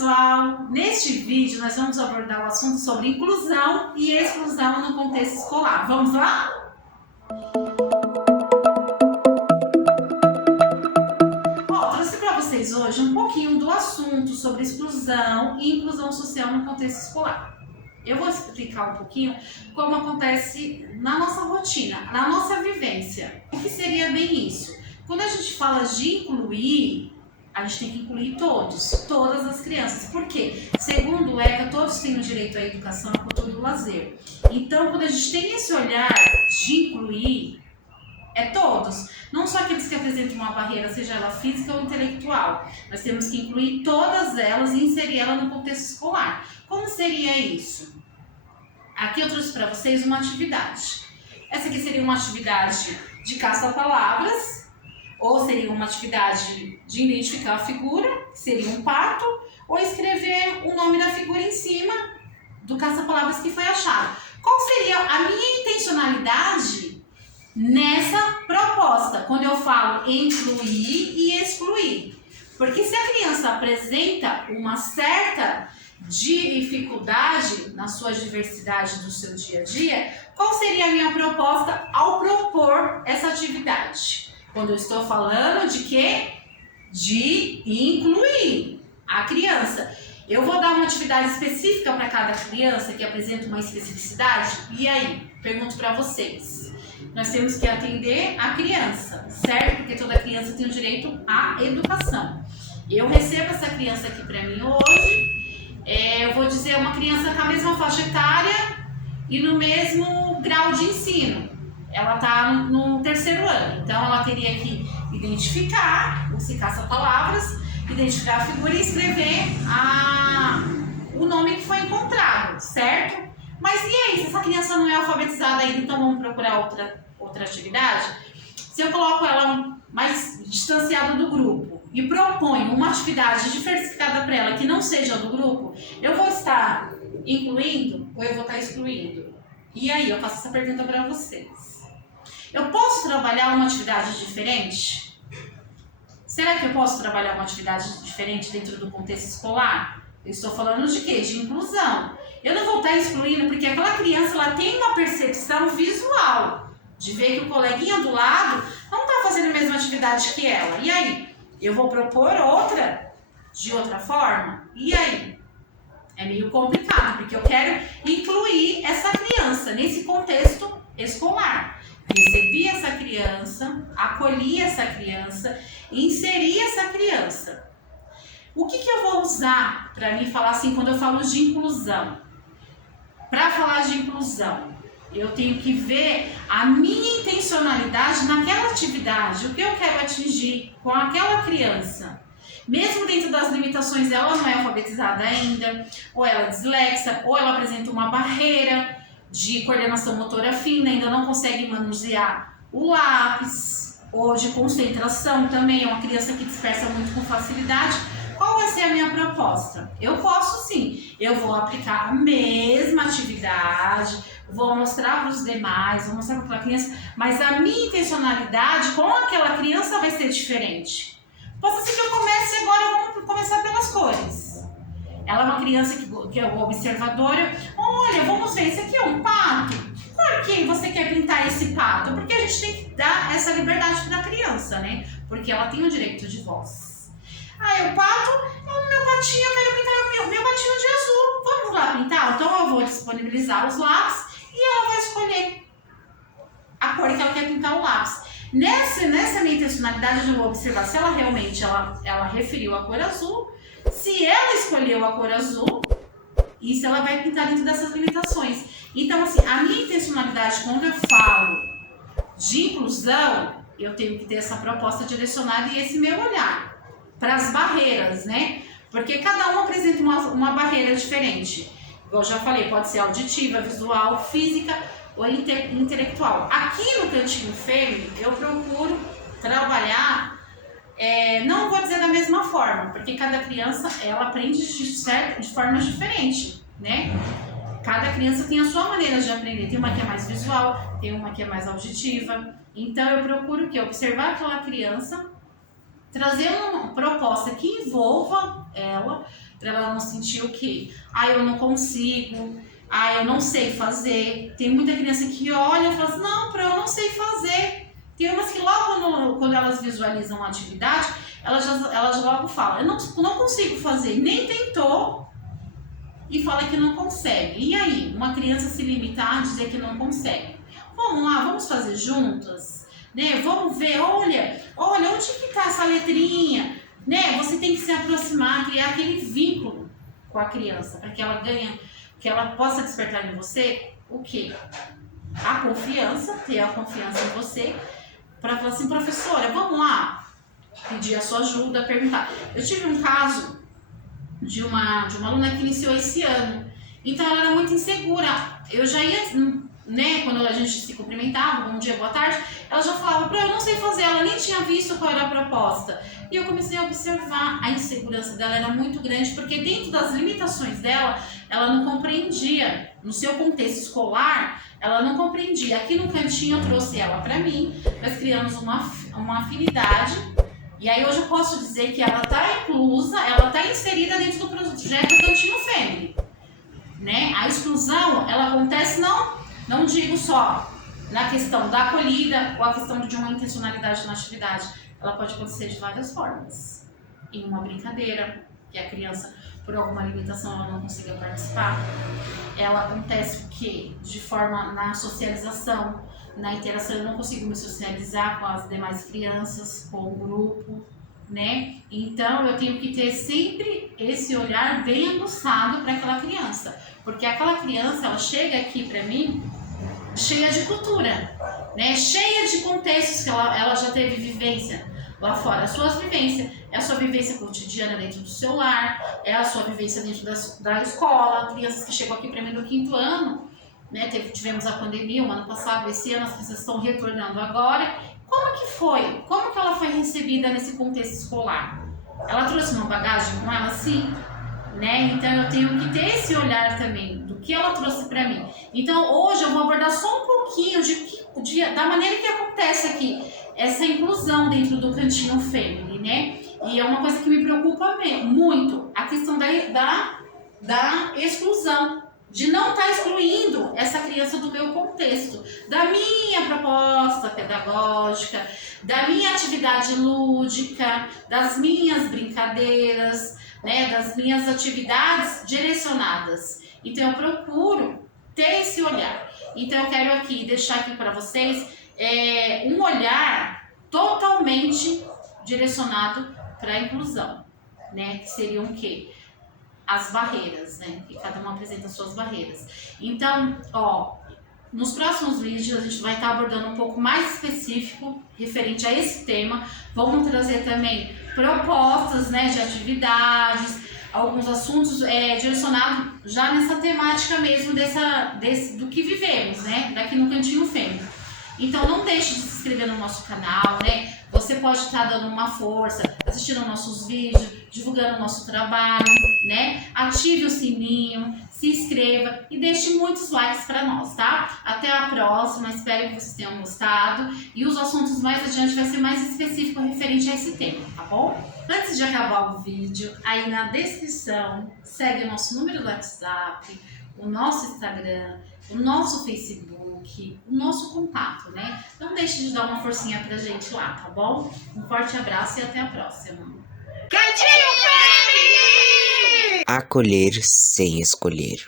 pessoal! Neste vídeo nós vamos abordar o assunto sobre inclusão e exclusão no contexto escolar. Vamos lá? Trouxe para vocês hoje um pouquinho do assunto sobre exclusão e inclusão social no contexto escolar. Eu vou explicar um pouquinho como acontece na nossa rotina, na nossa vivência. O que seria bem isso? Quando a gente fala de incluir, a gente tem que incluir todas as crianças. Por quê? Segundo o ECA, todos têm o direito à educação, à cultura e ao lazer. Então, quando a gente tem esse olhar de incluir, é todos. Não só aqueles que apresentam uma barreira, seja ela física ou intelectual. Nós temos que incluir todas elas e inserir ela no contexto escolar. Como seria isso? Aqui eu trouxe para vocês uma atividade. Essa aqui seria uma atividade de caça-palavras, ou seria uma atividade de identificar a figura, que seria um pato, ou escrever o nome da figura em cima do caça-palavras que foi achado. Qual seria a minha intencionalidade nessa proposta, quando eu falo incluir e excluir? Porque se a criança apresenta uma certa dificuldade na sua diversidade do seu dia a dia, qual seria a minha proposta ao propor essa atividade? Quando eu estou falando de quê? De incluir a criança. Eu vou dar uma atividade específica para cada criança que apresenta uma especificidade? E aí? Pergunto para vocês. Nós temos que atender a criança, certo? Porque toda criança tem o direito à educação. Eu recebo essa criança aqui para mim hoje. Eu vou dizer uma criança com a mesma faixa etária e no mesmo grau de ensino. Ela está no 3º ano, então ela teria que identificar esse caça-palavras, identificar a figura e escrever o nome que foi encontrado, certo? Mas e aí, se essa criança não é alfabetizada ainda, então vamos procurar outra atividade? Se eu coloco ela mais distanciada do grupo e proponho uma atividade diversificada para ela que não seja do grupo, eu vou estar incluindo ou eu vou estar excluindo? E aí, eu faço essa pergunta para vocês. Eu posso trabalhar uma atividade diferente? Será que eu posso trabalhar uma atividade diferente dentro do contexto escolar? Eu estou falando de quê? De inclusão. Eu não vou estar excluindo porque aquela criança ela tem uma percepção visual de ver que o coleguinha do lado não está fazendo a mesma atividade que ela. E aí? Eu vou propor outra de outra forma? E aí? É meio complicado, porque eu quero incluir essa criança nesse contexto escolar. Recebi essa criança, acolhi essa criança, inseri essa criança. O que eu vou usar para mim falar assim quando eu falo de inclusão? Para falar de inclusão, eu tenho que ver a minha intencionalidade naquela atividade, o que eu quero atingir com aquela criança. Mesmo dentro das limitações, ela não é alfabetizada ainda, ou ela é dislexa, ou ela apresenta uma barreira de coordenação motora fina, ainda não consegue manusear o lápis, ou de concentração também, é uma criança que dispersa muito com facilidade. Qual vai ser a minha proposta? Eu posso sim, eu vou aplicar a mesma atividade, vou mostrar para os demais, vou mostrar para aquela criança, mas a minha intencionalidade com aquela criança vai ser diferente. Posso ser que eu comece agora, vamos começar pelas cores. Ela é uma criança que é observadora. Olha, vamos ver, esse aqui é um pato. Por que você quer pintar esse pato? Porque a gente tem que dar essa liberdade para a criança, né? Porque ela tem o direito de voz. O pato é o meu patinho, eu quero pintar meu patinho de azul. Vamos lá pintar? Então eu vou disponibilizar os lápis e ela vai escolher a cor que ela quer pintar o lápis. Nessa minha intencionalidade, eu vou observar se ela realmente ela referiu a cor azul, se ela escolheu a cor azul e se ela vai pintar dentro dessas limitações. Então, assim, a minha intencionalidade, quando eu falo de inclusão, eu tenho que ter essa proposta direcionada e esse meu olhar para as barreiras, né? Porque cada um apresenta uma barreira diferente. Igual eu já falei, pode ser auditiva, visual, física ou intelectual. Aqui no Cantinho Fêmea, eu procuro trabalhar, não vou dizer da mesma forma, porque cada criança ela aprende de formas diferentes, né? Cada criança tem a sua maneira de aprender. Tem uma que é mais visual, tem uma que é mais auditiva. Então eu procuro observar aquela criança, trazer uma proposta que envolva ela para ela não sentir o quê? Ah, eu não consigo, ah, eu não sei fazer. Tem muita criança que olha e fala assim, não, eu não sei fazer. Tem umas que logo quando elas visualizam a atividade, elas já logo falam, eu não consigo fazer, nem tentou e fala que não consegue. E aí, uma criança se limitar a dizer que não consegue? Vamos lá, vamos fazer juntas? Né? Vamos ver, olha onde que está essa letrinha? Né? Você tem que se aproximar, criar aquele vínculo com a criança, para que ela possa despertar em você o quê? A confiança, ter a confiança em você, para falar assim, professora, vamos lá, pedir a sua ajuda, perguntar. Eu tive um caso de uma aluna que iniciou esse ano, então ela era muito insegura. Eu já ia, né, quando a gente se cumprimentava, bom dia, boa tarde, ela já falava, eu não sei fazer, ela nem tinha visto qual era a proposta. E eu comecei a observar a insegurança dela, era muito grande, porque dentro das limitações dela, ela não compreendia, no seu contexto escolar, ela não compreendia. Aqui no cantinho eu trouxe ela para mim, nós criamos uma afinidade, e aí hoje eu posso dizer que ela está inclusa, ela está inserida dentro do projeto Cantinho Family. Né? A exclusão, ela acontece não digo só na questão da acolhida ou a questão de uma intencionalidade na atividade. Ela pode acontecer de várias formas. Em uma brincadeira, que a criança, por alguma limitação, ela não consiga participar. Ela acontece o quê? De forma na socialização, na interação. Eu não consigo me socializar com as demais crianças, com o grupo, né? Então, eu tenho que ter sempre esse olhar bem aguçado para aquela criança. Porque aquela criança, ela chega aqui para mim cheia de cultura, né? Cheia de contextos que ela já teve vivência lá fora. As suas vivências, é a sua vivência cotidiana dentro do seu lar, é a sua vivência dentro da escola. Crianças que chegam aqui para mim no 5º ano, né? Tivemos a pandemia o ano passado, esse ano as crianças estão retornando agora. Como que foi? Como que ela foi recebida nesse contexto escolar? Ela trouxe uma bagagem com ela? Sim. Né? Então eu tenho que ter esse olhar também do que ela trouxe para mim. Então hoje eu vou abordar só um pouquinho da maneira que acontece aqui essa inclusão dentro do Cantinho Family, né? E é uma coisa que me preocupa muito, a questão da exclusão, de não estar excluindo essa criança do meu contexto, da minha proposta pedagógica, da minha atividade lúdica, das minhas brincadeiras, né, das minhas atividades direcionadas. Então eu procuro ter esse olhar. Então eu quero aqui deixar aqui para vocês um olhar totalmente direcionado para a inclusão, né? Que seriam o quê? As barreiras, né? Que cada um apresenta as suas barreiras. Então, nos próximos vídeos a gente vai estar abordando um pouco mais específico referente a esse tema. Vamos trazer também propostas, né, de atividades, alguns assuntos direcionados já nessa temática mesmo do que vivemos, né, daqui no Cantinho Family. Então não deixe de se inscrever no nosso canal, né? Você pode estar dando uma força, assistindo nossos vídeos, divulgando o nosso trabalho, né? Ative o sininho, se inscreva e deixe muitos likes para nós, tá? Até a próxima, espero que vocês tenham gostado. E os assuntos mais adiante vai ser mais específico referente a esse tema, tá bom? Antes de acabar o vídeo, aí na descrição, segue o nosso número do WhatsApp, o nosso Instagram, o nosso Facebook, o nosso contato, né? Não deixe de dar uma forcinha pra gente lá, tá bom? Um forte abraço e até a próxima. Cantinho Family! Acolher sem escolher.